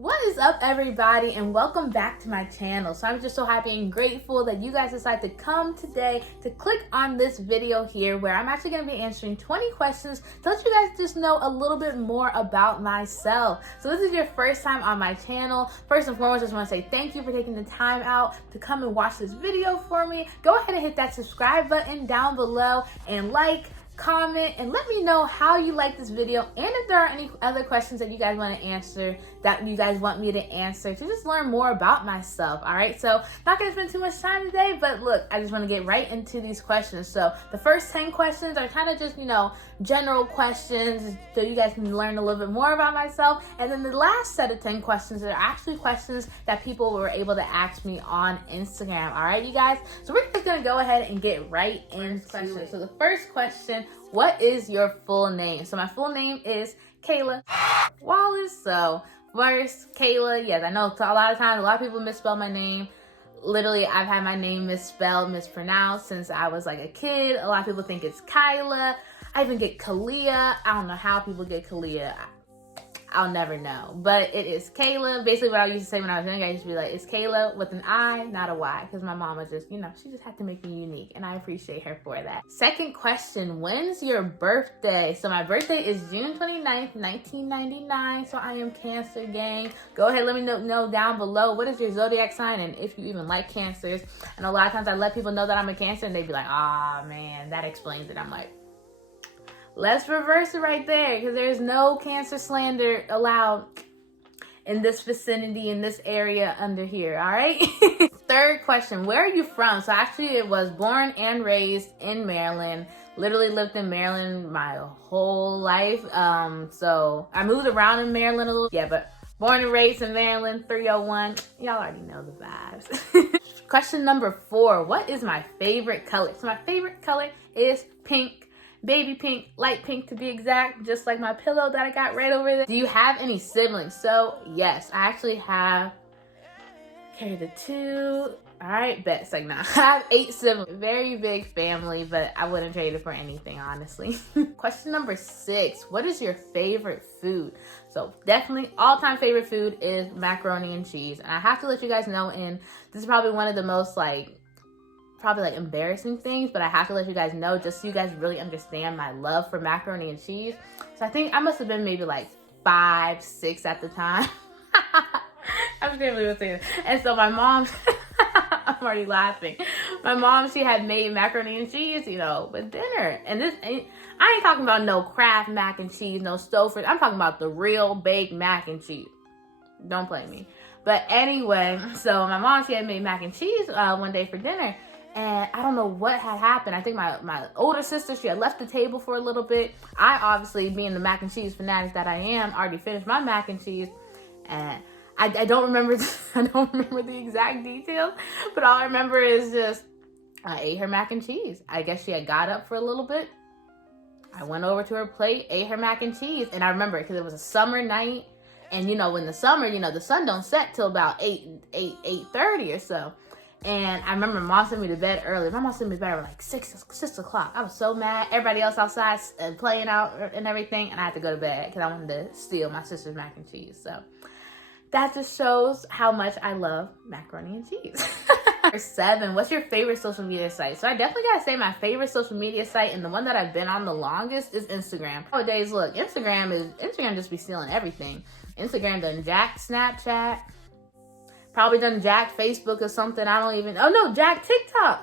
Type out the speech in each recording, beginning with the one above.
What is up, everybody, and welcome back to my channel. So I'm just so happy and grateful that you guys decided to come today to click on this video here where I'm actually going to be answering 20 questions to let you guys just know a little bit more about myself. So this is your first time on my channel. First and foremost, I just want to say thank you for taking the time out to come and watch this video for me. Go ahead and hit that subscribe button down below and comment, and let me know how you like this video and if there are any other questions that you guys want to answer, that you guys want me to answer to just learn more about myself. All right, so not gonna spend too much time today, but look, I just want to get right into these questions. So the first 10 questions are kind of just, general questions so you guys can learn a little bit more about myself, and then the last set of 10 questions are actually questions that people were able to ask me on Instagram. All right, you guys, so we're just gonna go ahead and get right into it. So the first question: what is your full name? So my full name is Kaila Wallace. So first, Kaila, yes, I know a lot of people misspell my name. Literally, I've had my name misspelled, mispronounced since I was like a kid. A lot of people think it's Kyla. I even get Kalia. I don't know how people get Kalia. I'll never know, but it is Kaila. Basically, what I used to say when I was younger, I used to be like, it's Kaila with an I, not a Y, because my mama just, she just had to make me unique, and I appreciate her for that. Second question: when's your birthday? So my birthday is June 29th, 1999, so I am Cancer, gang. Go ahead, let me know down below, what is your zodiac sign, and if you even like Cancers. And a lot of times I let people know that I'm a Cancer, and they'd be like, ah, man, that explains it. I'm like, let's reverse it right there, because there's no Cancer slander allowed in this vicinity, in this area under here, all right? Third question: where are you from? So actually, it was born and raised in Maryland. Literally lived in Maryland my whole life. So I moved around in Maryland a little. Yeah, but born and raised in Maryland, 301. Y'all already know the vibes. Question number 4: what is my favorite color? So my favorite color is pink. Baby pink, light pink to be exact, just like my pillow that I got right over there. Do you have any siblings? So yes, I actually have carried the 2. All right, bet. It's like, nah. I have 8 siblings. Very big family, but I wouldn't trade it for anything, honestly. Question number 6: what is your favorite food? So definitely all-time favorite food is macaroni and cheese. And I have to let you guys know, and this is probably one of the most probably embarrassing things, but I have to let you guys know just so you guys really understand my love for macaroni and cheese. So I think I must have been maybe 5, 6 at the time. I can't believe I'm saying that. And so my mom, I'm already laughing. My mom, she had made macaroni and cheese, with dinner. And I ain't talking about no Kraft mac and cheese, no Stouffer's. I'm talking about the real baked mac and cheese. Don't play me. But anyway, so my mom, she had made mac and cheese one day for dinner. And I don't know what had happened. I think my older sister, she had left the table for a little bit. I obviously, being the mac and cheese fanatic that I am, already finished my mac and cheese. And I don't remember the exact details, but all I remember is just I ate her mac and cheese. I guess she had got up for a little bit. I went over to her plate, ate her mac and cheese, and I remember because it was a summer night, and in the summer, the sun don't set till about 8:30 or so. And I remember mom sent me to bed early. My mom sent me to bed at 6 o'clock. I was so mad. Everybody else outside playing out and everything, and I had to go to bed because I wanted to steal my sister's mac and cheese. So that just shows how much I love macaroni and cheese. Number 7: what's your favorite social media site? So I definitely gotta say my favorite social media site, and the one that I've been on the longest, is Instagram. Nowadays, look, Instagram just be stealing everything. Instagram done jack Snapchat. Probably done jack Facebook or something. Jack TikTok.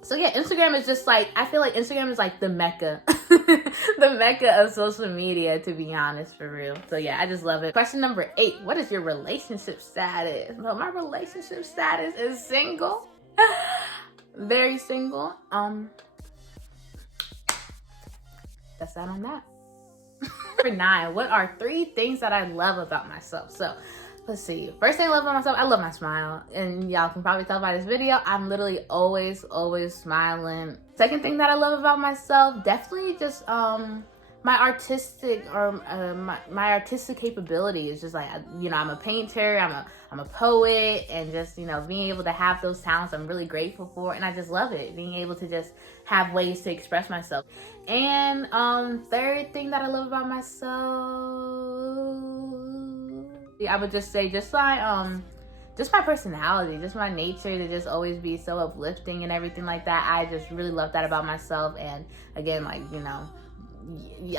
So yeah, Instagram is just I feel like Instagram is the Mecca. The Mecca of social media, to be honest, for real. So yeah, I just love it. Question number 8: what is your relationship status? Well, my relationship status is single. Very single. That's that on that. Number 9: what are 3 things that I love about myself? So let's see. First thing I love about myself, I love my smile. And y'all can probably tell by this video, I'm literally always smiling. Second thing that I love about myself, definitely just my artistic capability is just I'm a painter, I'm a poet, and just being able to have those talents, I'm really grateful for, and I just love it, being able to just have ways to express myself. And third thing that I love about myself I would just say just my personality, just my nature to just always be so uplifting and everything like that. I just really love that about myself. And again, like, you know,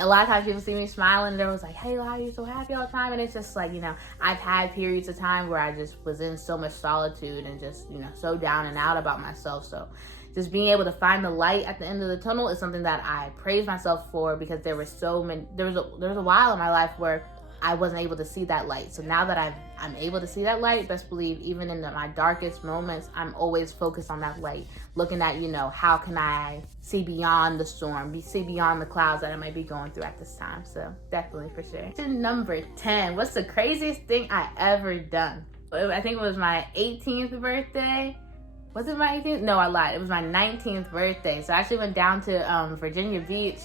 a lot of times people see me smiling and they're always like, hey, why are you so happy all the time? And it's just like, you know, I've had periods of time where I just was in so much solitude and just, you know, so down and out about myself. So just being able to find the light at the end of the tunnel is something that I praise myself for, because there was a while in my life where I wasn't able to see that light. So now that I'm able to see that light, best believe even in my darkest moments, I'm always focused on that light, looking at, you know, how can I see beyond the storm, see beyond the clouds that I might be going through at this time. So definitely, for sure. Question number 10, what's the craziest thing I ever done? I think it was my 18th birthday. Was it my 18th? No, I lied. It was my 19th birthday. So I actually went down to Virginia Beach.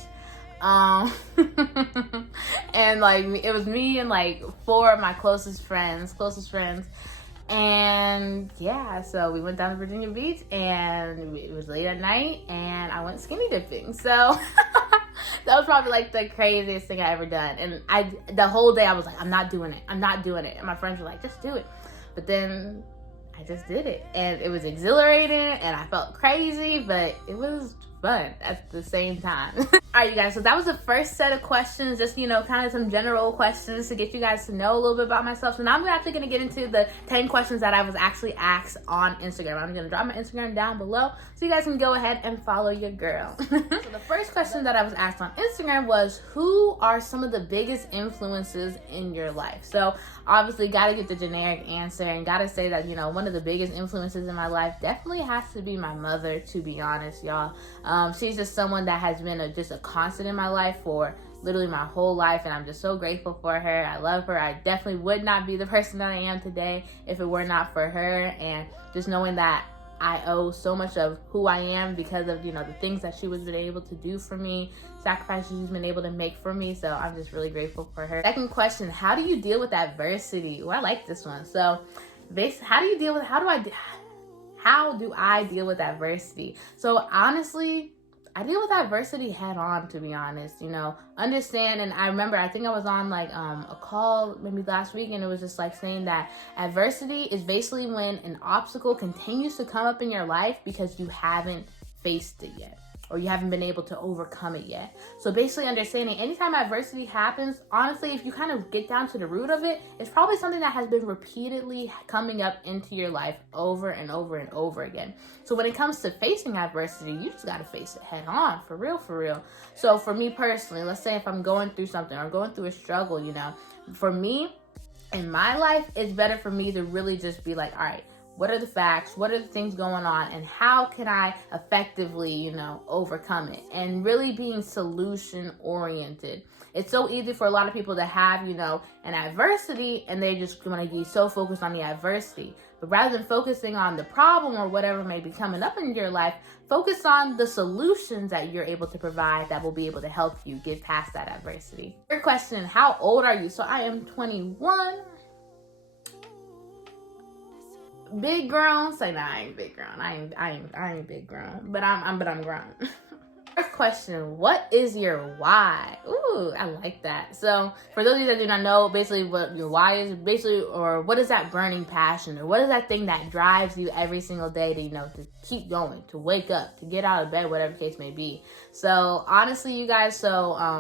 And like it was me and like 4 of my closest friends, and yeah, so we went down to Virginia Beach and it was late at night and I went skinny dipping. So that was probably like the craziest thing I ever done. And the whole day I was like, I'm not doing it, and my friends were like, just do it. But then I just did it, and it was exhilarating and I felt crazy, but it was fun at the same time. All right, you guys, so that was the first set of questions, just, you know, kind of some general questions to get you guys to know a little bit about myself. So now I'm actually going to get into the 10 questions that I was actually asked on Instagram. I'm going to drop my Instagram down below so you guys can go ahead and follow your girl. So the first question that I was asked on Instagram was, who are some of the biggest influences in your life? So obviously got to get the generic answer, and got to say that, you know, one of the biggest influences in my life definitely has to be my mother, to be honest, y'all. She's just someone that has been just a constant in my life for literally my whole life, and I'm just so grateful for her. I love her. I definitely would not be the person that I am today if it were not for her, and just knowing that I owe so much of who I am because of, you know, the things that she was been able to do for me, sacrifices she's been able to make for me. So I'm just really grateful for her. Second question, how do you deal with adversity? Well, I like this one. So how do I deal with adversity? So honestly, I deal with adversity head on, to be honest, you know, understand. And I remember, I think I was on like a call maybe last week, and it was just like saying that adversity is basically when an obstacle continues to come up in your life because you haven't faced it yet, or you haven't been able to overcome it yet. So basically understanding anytime adversity happens, honestly, if you kind of get down to the root of it, it's probably something that has been repeatedly coming up into your life over and over and over again. So when it comes to facing adversity, you just got to face it head on, for real, for real. So for me personally, let's say if I'm going through something or going through a struggle, you know, for me in my life, it's better for me to really just be like, all right, what are the facts? What are the things going on? And how can I effectively, you know, overcome it? And really being solution oriented. It's so easy for a lot of people to have, you know, an adversity, and they just want to be so focused on the adversity. But rather than focusing on the problem or whatever may be coming up in your life, focus on the solutions that you're able to provide that will be able to help you get past that adversity. Third question, how old are you? So I am 21. Big grown? Say, nah, I ain't big grown. I ain't big grown, but I'm grown. First question, what is your why? Ooh, I like that. So for those of you that do not know, basically what your why is, basically, or what is that burning passion, or what is that thing that drives you every single day to, you know, to keep going, to wake up, to get out of bed, whatever the case may be. So honestly, you guys, so I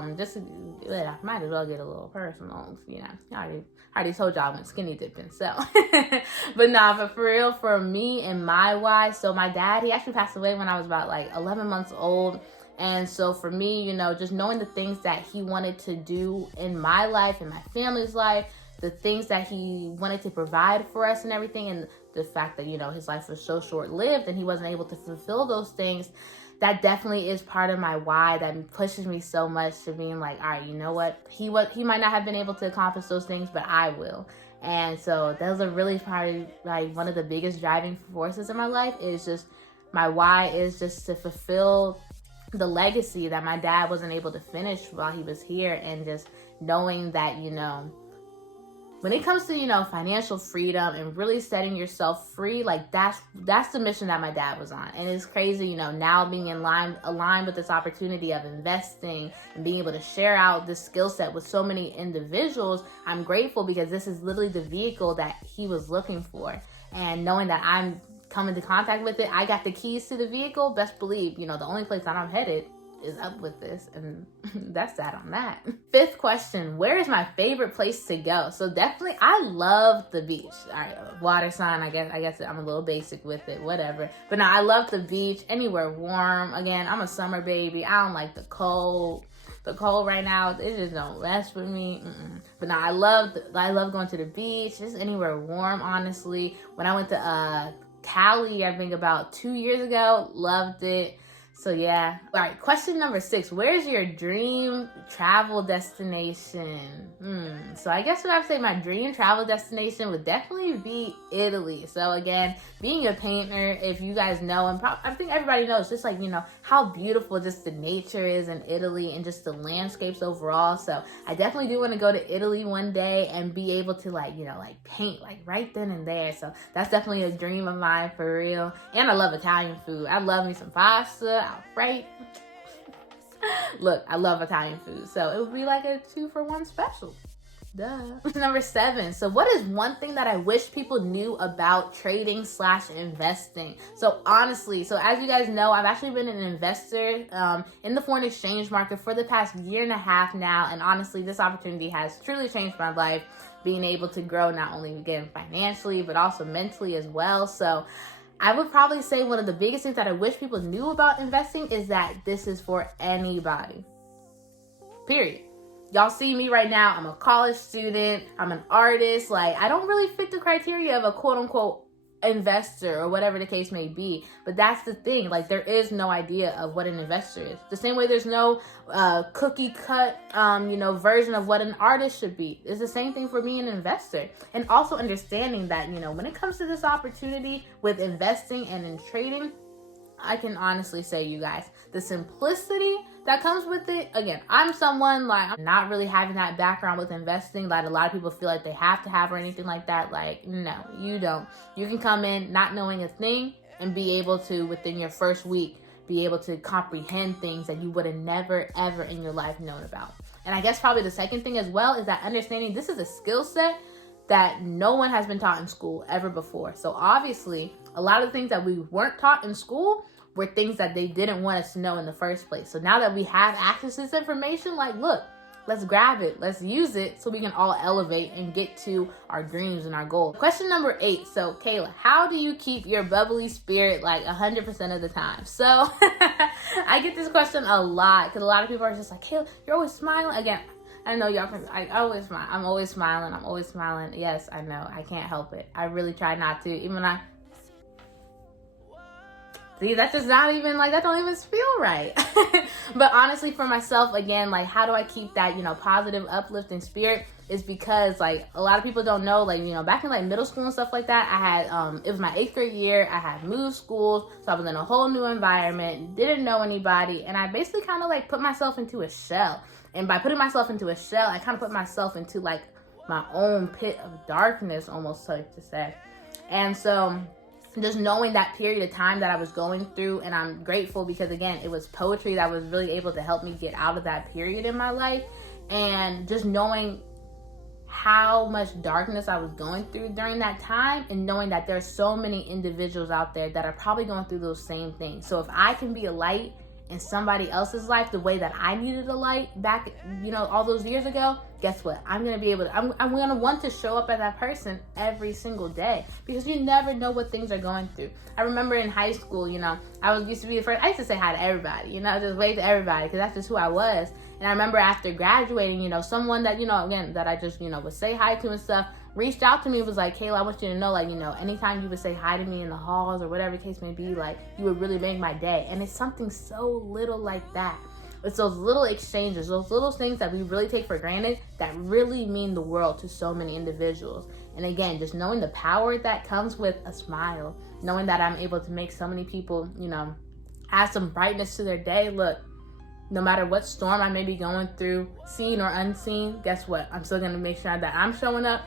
might as well get a little personal, you know. I already told y'all I went skinny dipping, so. But nah, but for real, for me and my why, so my dad, he actually passed away when I was about like 11 months old. And so for me, you know, just knowing the things that he wanted to do in my life, in my family's life, the things that he wanted to provide for us and everything, and the fact that, you know, his life was so short-lived and he wasn't able to fulfill those things, that definitely is part of my why that pushes me so much to being like, all right, you know what? He might not have been able to accomplish those things, but I will. And so those are really probably like one of the biggest driving forces in my life, is just my why is just to fulfill the legacy that my dad wasn't able to finish while he was here, and just knowing that, you know, when it comes to, financial freedom and really setting yourself free, like that's the mission that my dad was on. And it's crazy, now being aligned with this opportunity of investing and being able to share out this skill set with so many individuals. I'm grateful because this is literally the vehicle that he was looking for. And knowing that I'm coming into contact with it, I got the keys to the vehicle, best believe, the only place that I'm headed is up with this, and that's that on that. Fifth question, where is my favorite place to go? So definitely, I love the beach. All right, water sign, I guess I'm a little basic with it, whatever. But no, I love the beach, anywhere warm. Again, I'm a summer baby. I don't like the cold. The cold right now, it just don't mess with me. But no, I love going to the beach, just anywhere warm, honestly. When I went to Cali, I think about 2 years ago, loved it. So yeah. All right, question number 6. Where's your dream travel destination? So I guess what I'd say my dream travel destination would definitely be Italy. So again, being a painter, if you guys know, and I think everybody knows, just like, how beautiful just the nature is in Italy and just the landscapes overall. So I definitely do want to go to Italy one day and be able to paint right then and there. So that's definitely a dream of mine for real. And I love Italian food. I love me some pasta. Right? Look, I love Italian food, so it would be like a 2-for-1 special. Duh. Number 7. So what is one thing that I wish people knew about trading/investing? So honestly, as you guys know, I've actually been an investor in the foreign exchange market for the past 1.5 years now. And honestly, this opportunity has truly changed my life, being able to grow not only again financially, but also mentally as well. So I would probably say one of the biggest things that I wish people knew about investing is that this is for anybody. Period. Y'all see me right now. I'm a college student. I'm an artist. I don't really fit the criteria of a quote unquote investor or whatever the case may be. But that's the thing. There is no idea of what an investor is. The same way there's no cookie cut, version of what an artist should be. It's the same thing for being an investor. And also understanding that, when it comes to this opportunity with investing and in trading, I can honestly say, you guys, the simplicity that comes with it. Again, I'm someone I'm not really having that background with investing that a lot of people feel like they have to have or anything like that. No, you don't. You can come in not knowing a thing and be able to, within your first week, be able to comprehend things that you would have never, ever in your life known about. And I guess probably the second thing as well is that understanding this is a skill set that no one has been taught in school ever before. So obviously, a lot of the things that we weren't taught in school were things that they didn't want us to know in the first place. So now that we have access to this information, look, let's grab it, let's use it so we can all elevate and get to our dreams and our goals. Question number 8. So Kaila, how do you keep your bubbly spirit 100% of the time? So I get this question a lot because a lot of people are just like, Kaila, you're always smiling. Again, I know y'all can, I always smile. I'm always smiling. Yes, I know. I can't help it. I really try not to. Even when see, that's just not even, that don't even feel right. But honestly, for myself, again, how do I keep that, positive, uplifting spirit is because, a lot of people don't know, back in, middle school and stuff like that, I had, it was my 8th grade year, I had moved schools, so I was in a whole new environment, didn't know anybody, and I basically kind of, put myself into a shell. And by putting myself into a shell, I kind of put myself into, my own pit of darkness, almost, so to say. And so just knowing that period of time that I was going through, and I'm grateful because, again, it was poetry that was really able to help me get out of that period in my life. And just knowing how much darkness I was going through during that time, and knowing that there's so many individuals out there that are probably going through those same things. So if I can be a light in somebody else's life the way that I needed a light back, all those years ago, guess what? I'm going to be able to, I'm going to want to show up as that person every single day, because you never know what things are going through. I remember in high school, I used to be the first, I used to say hi to everybody, just wave to everybody, because that's just who I was. And I remember after graduating, someone that, again, that I just, would say hi to and stuff, reached out to me, was like, Kaila, I want you to know, anytime you would say hi to me in the halls or whatever the case may be, you would really make my day. And it's something so little like that. It's those little exchanges, those little things that we really take for granted that really mean the world to so many individuals. And again, just knowing the power that comes with a smile, knowing that I'm able to make so many people, add some brightness to their day. Look, no matter what storm I may be going through, seen or unseen, guess what? I'm still going to make sure that I'm showing up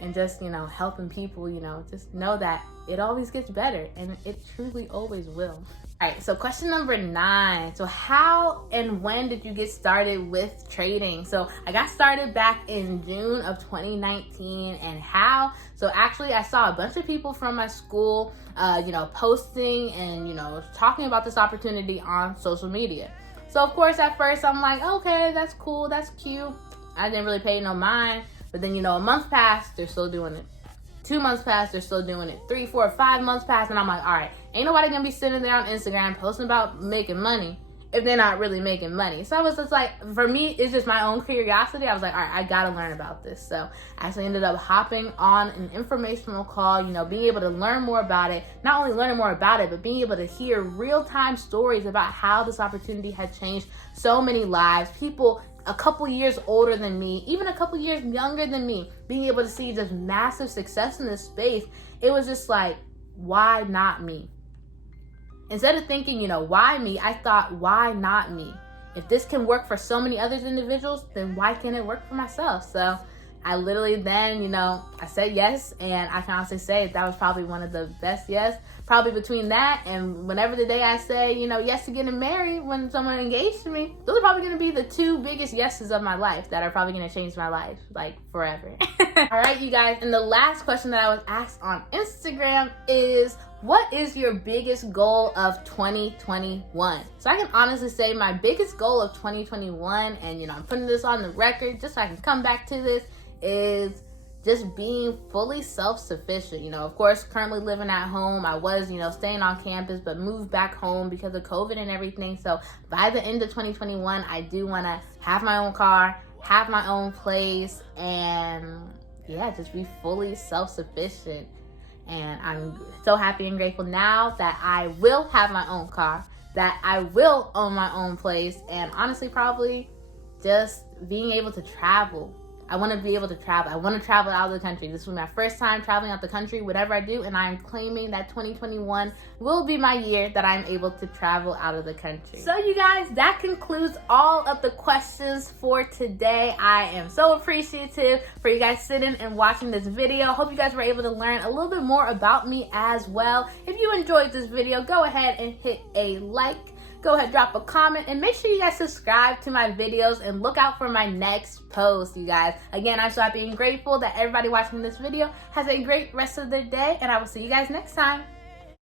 and just, you know, helping people, you know, just know that it always gets better, and it truly always will. All right, so question number 9. So how and when did you get started with trading? So I got started back in June of 2019. And how? So actually I saw a bunch of people from my school, you know, posting and, you know, talking about this opportunity on social media. So of course at first I'm like, okay, that's cool, that's cute. I didn't really pay no mind. But then, you know, a month passed, they're still doing it. 2 months passed, they're still doing it. 3, 4, 5 months passed, and I'm like, all right, ain't nobody gonna be sitting there on Instagram posting about making money if they're not really making money. So I was just like, for me, it's just my own curiosity. I was like, all right, I gotta learn about this. So I actually ended up hopping on an informational call, you know, being able to learn more about it. Not only learning more about it, but being able to hear real-time stories about how this opportunity had changed so many lives. People a couple years older than me, even a couple years younger than me, being able to see just massive success in this space. It was just like, why not me? Instead of thinking, you know, why me, I thought, why not me? If this can work for so many other individuals, then why can't it work for myself? So I literally then, you know, I said yes, and I can honestly say that was probably one of the best yes. Probably between that and whenever the day I say, you know, yes to getting married when someone engaged to me, those are probably going to be the 2 biggest yeses of my life that are probably going to change my life, like, forever. All right, you guys, and the last question that I was asked on Instagram is, what is your biggest goal of 2021? So I can honestly say my biggest goal of 2021, and, you know, I'm putting this on the record just so I can come back to this, is just being fully self-sufficient. You know, of course, currently living at home. I was, you know, staying on campus, but moved back home because of COVID and everything. So by the end of 2021, I do want to have my own car, have my own place, and yeah, just be fully self-sufficient. And I'm so happy and grateful now that I will have my own car, that I will own my own place, and honestly, probably just being able to travel. I want to be able to travel. I want to travel out of the country. This will be my first time traveling out the country, whatever I do, and I'm claiming that 2021 will be my year that I'm able to travel out of the country. So you guys, that concludes all of the questions for today. I am so appreciative for you guys sitting and watching this video. Hope you guys were able to learn a little bit more about me as well. If you enjoyed this video, go ahead and hit a like. Go ahead, drop a comment, and make sure you guys subscribe to my videos and look out for my next post, you guys. Again, I'm so happy and grateful that everybody watching this video has a great rest of their day, and I will see you guys next time.